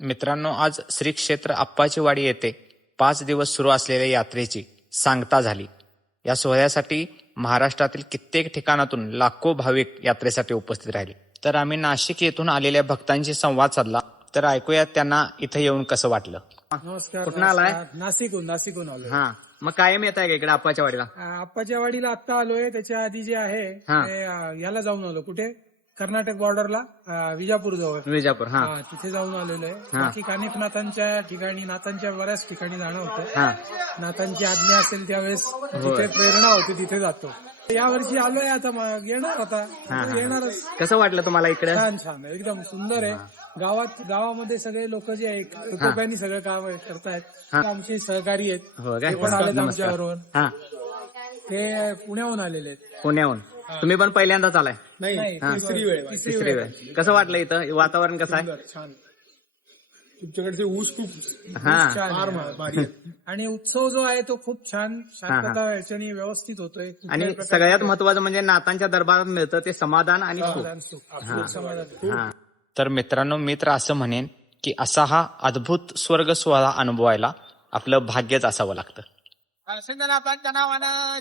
मित्रांनो, आज श्री क्षेत्र आप्पाचीवाडी येथे 5 दिवस सुरू असलेल्या यात्रेची सांगता झाली. या सोहळ्यासाठी महाराष्ट्रातील कित्येक ठिकाणातून लाखो भाविक यात्रेसाठी उपस्थित राहिले. तर आम्ही नाशिक येथून आलेल्या भक्तांशी संवाद साधला. तर ऐकूया त्यांना इथे येऊन कसं वाटलं. नमस्कार. कुठनं आलाय? नाशिकहून आलोय. हा, मग कायम येत आहे का इकडे आप्पाच्या वाडीला? आप्पाच्या वाडीला आता आलोय. त्याच्या आधी जे आहे ते, याला जाऊन आलो. कुठे? कर्नाटक बॉर्डरला, विजापूर जवळ. विजापूर. हा, तिथे जाऊन आलेलो आहे. बाकी कानिफनाथांच्या ठिकाणी, नाथांच्या बऱ्याच ठिकाणी जाणं होतं. नाथांची आज्ञा असेल त्यावेळेस जिथे प्रेरणा होती तिथे जातो. या वर्षी आलोय. आता येणार येणारच. कसं वाटलं तुम्हाला इकडे? छान एकदम सुंदर आहे. गावामध्ये सगळे लोक जे आहेत सगळं काम करतायत. आमचे सहकारी आहेत. ते पण आलेत आमच्या बरोबर. ते पुण्याहून आलेले आहेत. पुण्याहून तुम्ही पण पहिल्यांदाच आलाय? नाही, तिसरी वेळ. कसं वाटलं इथं? वातावरण कसं आहे? छान. तुमच्याकडचे ऊस खूप छान भारी. आणि उत्सव जो आहे तो खूप छान शांतता याच्याने व्यवस्थित होतोय. आणि सगळ्यात महत्वाचं म्हणजे नाथांच्या दरबारात मिळतं ते समाधान आणि समाधान. तर मित्रांनो, मी तर असं म्हणेन की असा हा अद्भुत स्वर्ग सोहळा अनुभवायला आपलं भाग्यच असावं लागतं. सिद्धनाथांच्या नावानं